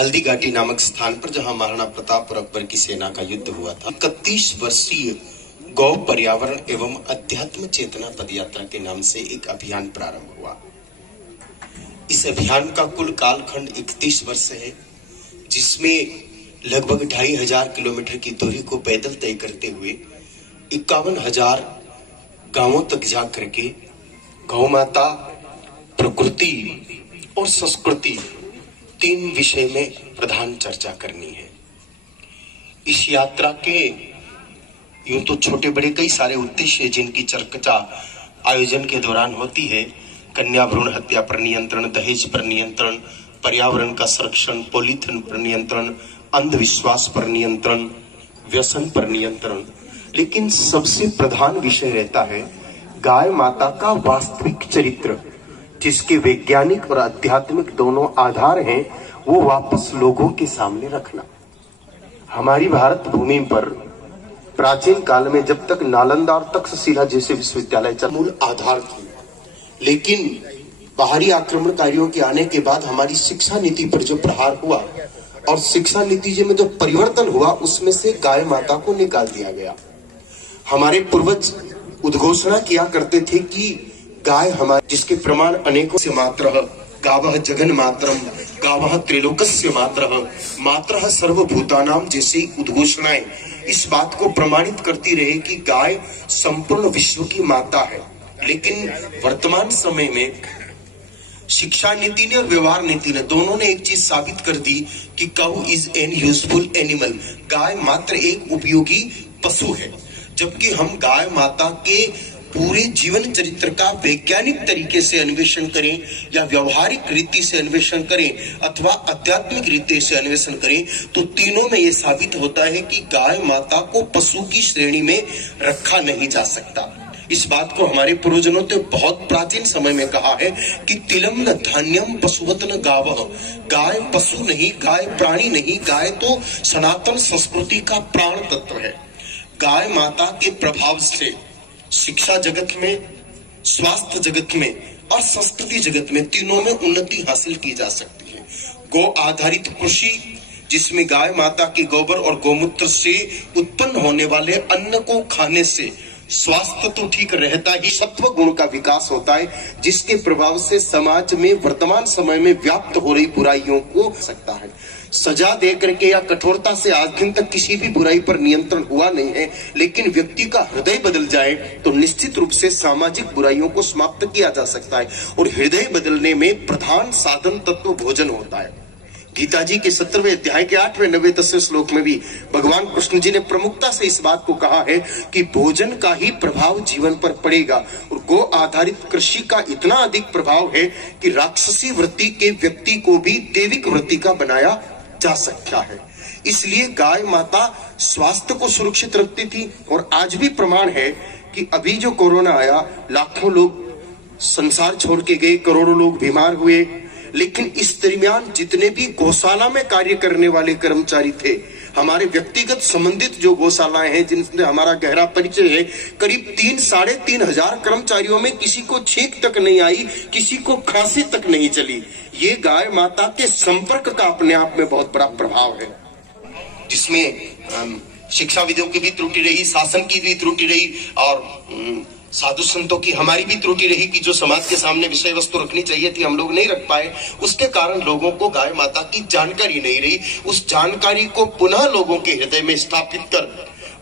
हल्दीघाटी नामक स्थान पर जहां महाराणा प्रताप और अकबर की सेना का युद्ध हुआ था। 31 वर्षीय गौ पर्यावरण एवं अध्यात्म चेतना पदयात्रा के नाम से एक अभियान प्रारंभ हुआ। इस अभियान का कुल कालखंड 31 वर्ष है, जिसमें लगभग 2500 किलोमीटर की दूरी को पैदल तय करते हुए 51,000 गांवों तक जा करके गौ माता, प्रकृति और संस्कृति 3 विषय में प्रधान चर्चा करनी है। इस यात्रा के यूं तो छोटे बड़े कई सारे उद्देश्य जिनकी चर्चा आयोजन के दौरान होती है। कन्या भ्रूण हत्या पर नियंत्रण, दहेज पर नियंत्रण, पर्यावरण का संरक्षण, पॉलीथिन पर नियंत्रण, अंधविश्वास पर नियंत्रण, व्यसन पर नियंत्रण, लेकिन सबसे प्रधान विषय रहता है गाय माता का वास्तविक चरित्र, जिसके वैज्ञानिक और आध्यात्मिक दोनों आधार हैं, वो वापस लोगों के सामने रखना। हमारी भारत भूमि पर प्राचीन काल में जब तक नालंदा और तक्षशिला जैसे विश्वविद्यालय मूल आधार थी, लेकिन बाहरी आक्रमणकारियों के आने के बाद हमारी शिक्षा नीति पर जो प्रहार हुआ और शिक्षा नीति में जो परिवर्तन हुआ, उसमें से गाय माता को निकाल दिया गया। हमारे पूर्वज उद्घोषणा किया करते थे कि गाय हमारे, जिसके प्रमाण अनेकों से मात्रः गावः जगन मातरम, गावः त्रिलोकस्य मात्रः, मात्रः सर्वभूतानाम जैसी उद्घोषणाएं इस बात को प्रमाणित करती रहे कि गाय संपूर्ण विश्व की माता है। लेकिन वर्तमान समय में शिक्षा नीति ने और व्यवहार नीति ने दोनों ने एक चीज साबित कर दी कि cow is an useful animal, गाय मात्र एक उपयोगी पशु है। जबकि हम गाय माता के पूरे जीवन चरित्र का वैज्ञानिक तरीके से अन्वेषण करें या व्यवहारिक रीति से अन्वेषण करें अथवा आध्यात्मिक रीति से अन्वेषण करें, तो तीनों में यह साबित होता है कि गाय माता को पशु की श्रेणी में रखा नहीं जा सकता। इस बात को हमारे पूर्वजों ने बहुत प्राचीन समय में कहा है कि तिलम न धान्यम पशुवत न गावः, गाय पशु नहीं, गाय प्राणी नहीं, गाय तो सनातन संस्कृति का प्राण तत्व है। गाय माता के प्रभाव से शिक्षा जगत में, स्वास्थ्य जगत में और संस्कृति जगत में तीनों में उन्नति हासिल की जा सकती है। गो आधारित कृषि, जिसमें गाय माता के गोबर और गोमूत्र से उत्पन्न होने वाले अन्न को खाने से स्वास्थ्य तो ठीक रहता ही, सत्व गुण का विकास होता है, जिसके प्रभाव से समाज में वर्तमान समय में व्याप्त हो रही बुराइयों को सकता है। सजा दे करके या कठोरता से आज दिन तक किसी भी बुराई पर नियंत्रण हुआ नहीं है, लेकिन व्यक्ति का हृदय बदल जाए तो निश्चित रूप से सामाजिक बुराइयों को समाप्त किया जा सकता है। और हृदय बदलने में प्रधान साधन तत्व भोजन होता है। गीता जी के 17वें अध्याय के 8वें 9वें 10वें श्लोक में भी भगवान कृष्ण जी ने प्रमुखता से इस बात को कहा है कि भोजन का ही प्रभाव जीवन पर पड़ेगा। और गो आधारित कृषि का इतना अधिक प्रभाव है कि राक्षसी वृत्ति के व्यक्ति को भी दैविक वृत्ति का बनाया जा सकता है। इसलिए गाय माता स्वास्थ्य को सुरक्षित रखती थी। और आज भी प्रमाण है कि अभी जो कोरोना आया, लाखों लोग संसार छोड़ के गए, करोड़ों लोग बीमार हुए, लेकिन इस दरमियान जितने भी गौशाला में कार्य करने वाले कर्मचारी थे, हमारे व्यक्तिगत संबंधित जो गौशालाएं हैं जिनसे हमारा गहरा परिचय है, करीब 3-3.5 हजार कर्मचारियों में किसी को छींक तक नहीं आई, किसी को खांसी तक नहीं चली। ये गाय माता के संपर्क का अपने आप में बहुत बड़ा प्रभाव है, जिसमें शिक्षा विधियों की भी त्रुटि रही, शासन की भी त्रुटि रही और साधु संतों की हमारी भी त्रुटि रही कि जो समाज के सामने विषय वस्तु रखनी चाहिए थी हम लोग नहीं रख पाए। उसके कारण लोगों को गाय माता की जानकारी नहीं रही। उस जानकारी को पुनः लोगों के हृदय में स्थापित कर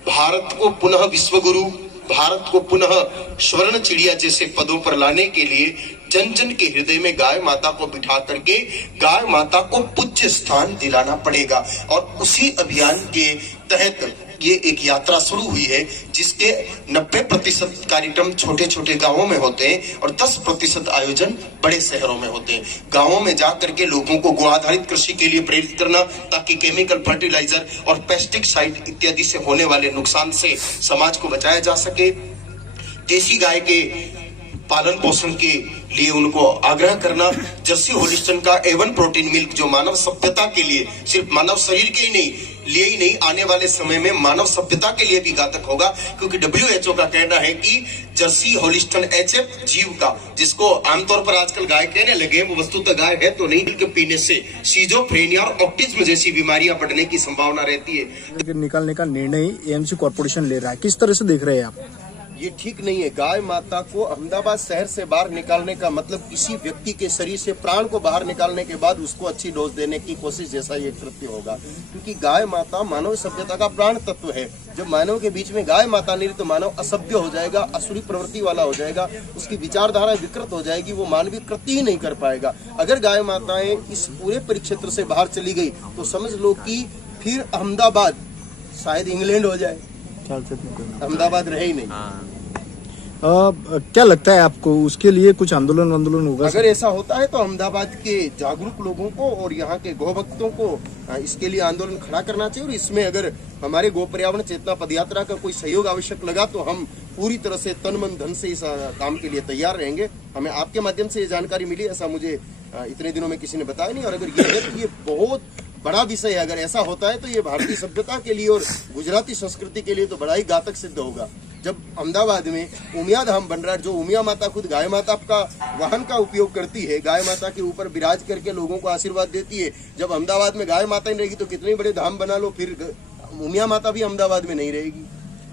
भारत को पुनः विश्वगुरु, भारत को पुनः स्वर्ण चिड़िया जैसे पदों पर लाने के लिए जन जन के हृदय में गाय माता को बिठा करके गाय माता को पूज्य स्थान दिलाना पड़ेगा। और उसी अभियान के तहत ये एक यात्रा शुरू हुई है, जिसके 90% कार्यक्रम छोटे छोटे गांवों में होते हैं और 10% आयोजन बड़े शहरों में होते हैं। गांवों में जाकर के लोगों को गो आधारित कृषि के लिए प्रेरित करना, ताकि केमिकल फर्टिलाइजर और पेस्टिसाइड इत्यादि से होने वाले नुकसान से समाज को बचाया जा सके। देसी गाय के पालन पोषण के लिए उनको आग्रह करना, जर्सी होलिस्टन का A1 प्रोटीन मिल्क जो मानव सभ्यता के लिए, सिर्फ मानव शरीर के ही नहीं लिए ही नहीं, आने वाले समय में मानव सभ्यता के लिए भी घातक होगा, क्योंकि WHO का कहना है कि जर्सी होलिस्टन HF जीव का, जिसको आमतौर पर आजकल गाय कहने लगे, वो वस्तुतः गाय है तो नहीं, मिल्क पीने से सीजोफ्रेनिया और ऑटिज्म जैसी बीमारियां बढ़ने की संभावना रहती है। निकालने का निर्णय AMC कॉर्पोरेशन ले रहा है, किस तरह से देख रहे हैं आप? ये ठीक नहीं है। गाय माता को अहमदाबाद शहर से बाहर निकालने का मतलब किसी व्यक्ति के शरीर से प्राण को बाहर निकालने के बाद उसको अच्छी डोज देने की कोशिश जैसा ये कृत्य होगा, क्योंकि गाय माता मानव सभ्यता का प्राण तत्व है। जब मानव के बीच में गाय माता नहीं तो मानव असभ्य हो जाएगा, असुरी प्रवृत्ति वाला हो जाएगा, उसकी विचारधारा विकृत हो जाएगी, वो मानवीय कृत्य ही नहीं कर पाएगा। अगर गाय माताएं इस पूरे परिक्षेत्र से बाहर चली गई तो समझ लो कि फिर अहमदाबाद शायद इंग्लैंड हो जाए, अहमदाबाद रहे ही नहीं। क्या लगता है आपको, उसके लिए कुछ आंदोलन होगा? अगर ऐसा होता है तो अहमदाबाद के जागरूक लोगों को और यहाँ के गौ भक्तों को इसके लिए आंदोलन खड़ा करना चाहिए, और इसमें अगर हमारे गौ पर्यावरण चेतना पदयात्रा का कोई सहयोग आवश्यक लगा तो हम पूरी तरह से तन मन धन से इस काम के लिए तैयार रहेंगे। हमें आपके माध्यम से ये जानकारी मिली, ऐसा मुझे इतने दिनों में किसी ने बताया नहीं, और अगर ये है तो ये बहुत बड़ा विषय है। अगर ऐसा होता है तो ये भारतीय सभ्यता के लिए और गुजराती संस्कृति के लिए तो बड़ा ही घातक सिद्ध होगा। जब अहमदाबाद में उमिया धाम बन रहा है, जो उमिया माता खुद गाय माता का वाहन का उपयोग करती है, गाय माता के ऊपर विराज करके लोगों को आशीर्वाद देती है, जब अहमदाबाद में गाय माता नहीं रहेगी तो कितने बड़े धाम बना लो, फिर उमिया माता भी अहमदाबाद में नहीं रहेगी।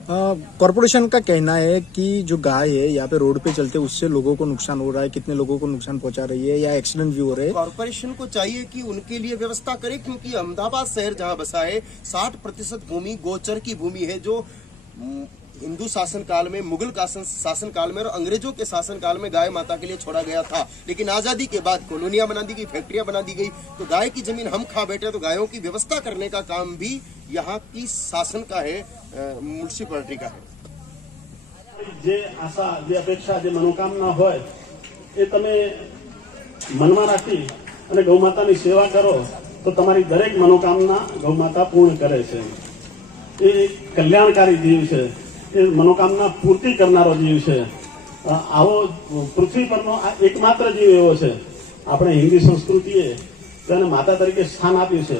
कॉर्पोरेशन का कहना है कि जो गाय है यहाँ पे रोड पे चलते उससे लोगों को नुकसान हो रहा है, कितने लोगों को नुकसान पहुंचा रही है या एक्सीडेंट भी हो रहे हैं। कॉर्पोरेशन को चाहिए कि उनके लिए व्यवस्था करे, क्योंकि अहमदाबाद शहर जहाँ बसा है 60% भूमि गोचर की भूमि है, जो हिंदू शासन काल में, मुगल शासन काल में और अंग्रेजों के शासन काल में गाय माता के लिए छोड़ा गया था। लेकिन आजादी के बाद कॉलोनियां बना दी गई, फैक्ट्रियां बना दी गई, तो गाय की जमीन हम खा बैठे, तो गायों की व्यवस्था करने का काम भी यहाँ की शासन का है, म्युनिसिपैलिटी का है। जे आशा, जे अपेक्षा, जे मनोकामना होय ए तमे मनमा राखी અને ગૌમાતાની સેવા કરો તો તમારી દરેક मनोकामना ગૌમાતા પૂર્ણ કરે છે। એ કલ્યાણકારી જીવ છે, એ मनोकामना પૂર્તિ કરનારો જીવ છે। આવો પૃથ્વી પરનો આ એકમાત્ર જીવ એવો છે। આપણે હિન્દી સંસ્કૃતિએ તેને માતા તરીકે સ્થાન આપ્યું છે,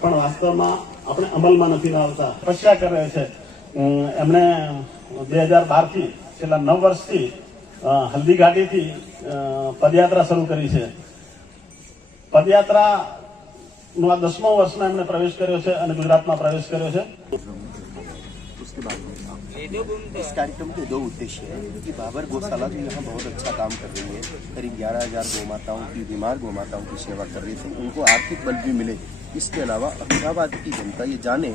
પણ વાસ્તવમાં આપણે અમલમાં નથી લાવતા। તપસ્યા કરે છે। એમણે 2012 થી છેલ્લા 9 વર્ષથી હલ્દી ઘાટીથી પદયાત્રા શરૂ કરી છે। પદયાત્રાનો આ 10મો વર્ષમાં એમણે પ્રવેશ કર્યો છે અને ગુજરાતમાં પ્રવેશ કર્યો છે। इस कार्यक्रम के 2 उद्देश्य है कि बाबर गौशाला जो यहाँ बहुत अच्छा काम कर रही है, करीब 11,000 गौ माताओं की, बीमार गौ माताओं की सेवा कर रही थी, उनको आर्थिक बल भी मिले। इसके अलावा अहमदाबाद की जनता ये जाने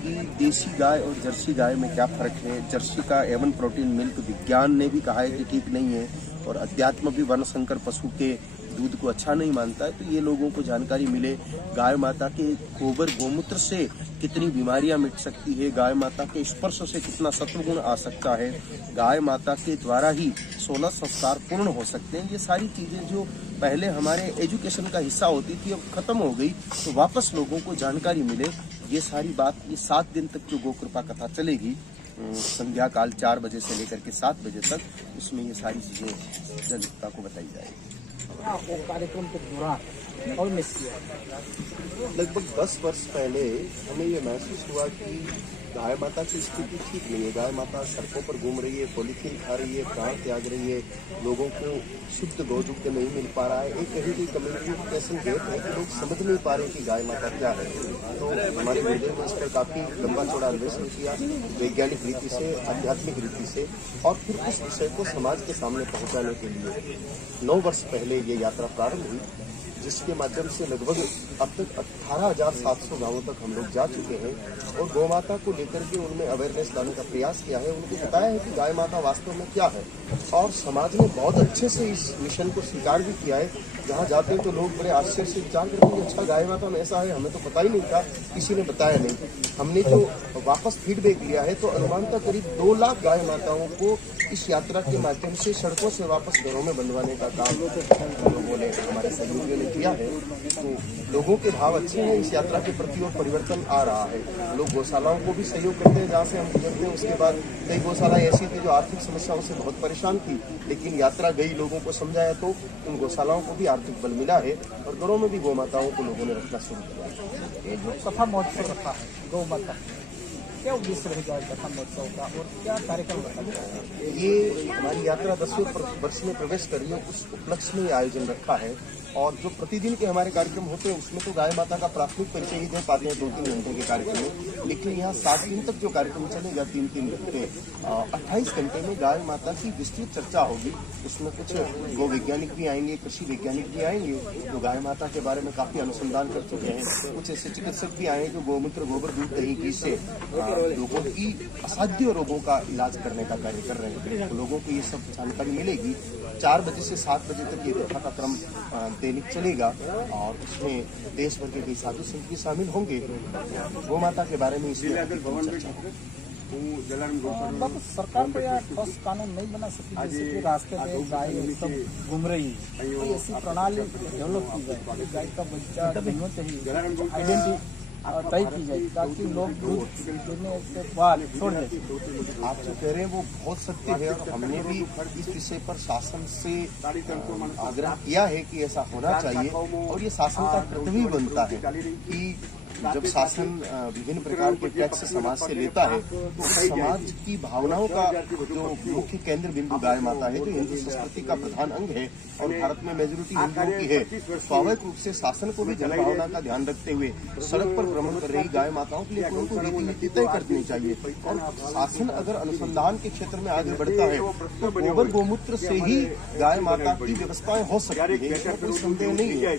कि देसी गाय और जर्सी गाय में क्या फर्क है। जर्सी का एवन प्रोटीन मिल्क विज्ञान ने भी कहा है कि ठीक नहीं है, और अध्यात्म भी वर्ण संकर पशु के दूध को अच्छा नहीं मानता है, तो ये लोगों को जानकारी मिले। गाय माता के गोबर गोमूत्र से कितनी बीमारियां मिट सकती है, गाय माता के स्पर्श से कितना सत्वगुण आ सकता है, गाय माता के द्वारा ही 16 संस्कार पूर्ण हो सकते हैं। ये सारी चीजें जो पहले हमारे एजुकेशन का हिस्सा होती थी अब खत्म हो गई, तो वापस लोगों को जानकारी मिले। ये सारी बात, ये 7 दिन तक जो गो कृपा कथा चलेगी, संध्या काल 4 बजे से लेकर के 7 बजे तक, उसमें ये सारी चीजें जनता को बताई जाएगी। कार्यक्रम के दौरान और मिस किया, लगभग 10 वर्ष पहले हमें ये महसूस हुआ कि गाय माता की स्थिति ठीक नहीं है। गाय माता सड़कों पर घूम रही है, पॉलीथीन खा रही है, प्राण त्याग रही है, लोगों को शुद्ध गौजुक्त नहीं मिल पा रहा है। एक कहीं की कम्युनिकेशन गैप है कि लोग समझ नहीं पा रहे कि गाय माता क्या है। तो हमारे मीडिया में इस पर काफ़ी लंबा चौड़ा अन्वेषण किया, वैज्ञानिक रीति से, आध्यात्मिक रीति से, और फिर उस विषय को समाज के सामने पहुँचाने के लिए 9 वर्ष पहले ये यात्रा प्रारंभ हुई, जिसके माध्यम से लगभग अब तक 18,700 गांवों तक हम लोग जा चुके हैं, और गौ माता को लेकर के उनमें अवेयरनेस लाने का प्रयास किया है। उनको बताया है कि गाय माता वास्तव में क्या है, और समाज ने बहुत अच्छे से इस मिशन को स्वीकार भी किया है। जहाँ जाते हैं तो लोग बड़े आश्चर्य से विचार करते हैं, अच्छा गाय माता में ऐसा है, हमें तो पता ही नहीं था, किसी ने बताया नहीं। हमने जो वापस फीडबैक लिया है तो अनुमानतः करीब 2 लाख गाय माताओं को इस यात्रा के माध्यम से सड़कों से वापस घरों में बंधवाने का काम लोगों ने, हमारे सहयोगियों ने किया है। तो लोगों के भाव अच्छे हैं इस यात्रा के प्रति, और परिवर्तन आ रहा है। लोग गौशालाओं को भी सहयोग करते हैं, जहाँ से हम गुजरते हैं उसके बाद कई गौशाला ऐसी थी जो आर्थिक समस्याओं से बहुत परेशान थी, लेकिन यात्रा गई, लोगों को समझाया तो उन गौशालाओं को भी आर्थिक बल मिला है और घरों में भी गौ माताओं को लोगों ने रखना शुरू किया है। ये जो कथा महोत्सव रखा है गौ माता, क्या उद्देश्य रहेगा कथा महोत्सव का और क्या कार्यक्रम रखा जाएगा? ये हमारी यात्रा 10वें वर्ष में प्रवेश कर रही है, उस उपलक्ष्य में ये आयोजन रखा है। और जो प्रतिदिन के हमारे कार्यक्रम होते हैं उसमें तो गाय माता का प्राथमिक परिचय ही दे पाते हैं 2-3 घंटे के कार्यक्रम में, लेकिन यहाँ 7 दिन तक जो कार्यक्रम चलेगा 3-3 घंटे 28 घंटे में गाय माता की विस्तृत चर्चा होगी। उसमें कुछ गो वैज्ञानिक भी आएंगे, कृषि वैज्ञानिक भी आएंगे जो गाय माता के बारे में काफी अनुसंधान कर चुके हैं। कुछ ऐसे चिकित्सक भी आए जो गोमूत्र, गोबर, दूध, दही, घी से लोगों की असाध्य रोगों का इलाज करने का कार्य कर रहे हैं। तो लोगों को ये सब जानकारी मिलेगी। 4 बजे से 7 बजे तक ये कथा का क्रम दैनिक चलेगा और उसमें देश भर के कई साधु संत भी शामिल होंगे। गौ माता के बारे में इसमें चर्चा बाबू सरकार को यह ठोस कानून नहीं बना सकती जैसे कि रास्ते में गाय सब घूम रही है, कोई ऐसी प्रणाली डेवलप की जाए, गाय का बच्चा जन्म से ही आइडेंटिटी तय की जाए ताकि लोग दूध देने के बाद छोड़ दें। आप जो कह रहे हैं वो बहुत सत्य है और हमने भी इस विषय पर शासन से आग्रह किया है कि ऐसा होना चाहिए और ये शासन का कर्तव्य बनता है कि जब शासन विभिन्न प्रकार के टैक्स समाज से लेता है तो समाज की भावनाओं का जो मुख्य केंद्र बिंदु गाय माता है, जो हिंदू संस्कृति का प्रधान अंग है और भारत में मेजोरिटी हिंदुओं की है, स्वाभाविक रूप से शासन को भी जन भावना का ध्यान रखते हुए सड़क पर भ्रमण कर रही गाय माताओं के लिए उनको रीति नीति तय करनी चाहिए। और शासन अगर अनुसंधान के क्षेत्र में आगे बढ़ता है तो गोबर गोमूत्र से ही गाय माता की व्यवस्थाएं हो सकती है, इसमें कोई संदेह नहीं है।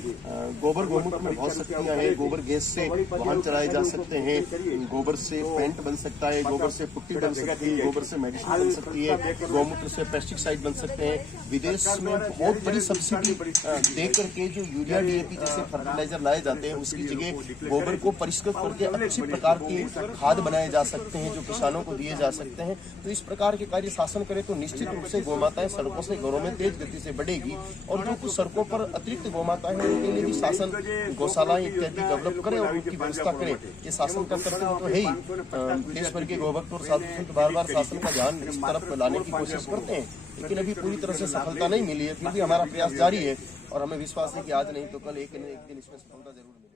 गोबर गोमूत्र में बहुत शक्तियां हैं। गोबर गैस से वाहन चलाए जा सकते हैं, गोबर से पेंट बन सकता है, गोबर से पुट्टी बन सकती है, गोबर से मेडिसिन बन सकती है, गौमूत्र से पेस्टिसाइड बन सकते हैं। विदेश में बहुत बड़ी सब्सिडी दे करके जो यूरिया, डीएपी जैसे फर्टिलाइजर लाए जाते हैं उसकी जगह गोबर को परिष्कृत करके अच्छी प्रकार की खाद बनाए जा सकते हैं जो किसानों को दिए जा सकते हैं। तो इस प्रकार के कार्य शासन करे तो निश्चित रूप से गौमाताएं सड़कों से घरों में तेज गति से बढ़ेगी और जो कुछ सड़कों पर अतिरिक्त गौमाताएं हैं उनके लिए भी शासन गौशालाएं इत्यादि डेवलप करे और उनकी व्यवस्था करे। ये शासन का कर्तव्य तो है ही। देश भर के गौभक्त और साधु संत बार बार शासन का ध्यान इस तरफ लाने की कोशिश करते हैं, लेकिन अभी पूरी तरह से सफलता नहीं मिली है। फिर भी हमारा प्रयास जारी है और हमें विश्वास है कि आज नहीं तो कल एक दिन इसमें सफलता जरूर मिलेगी।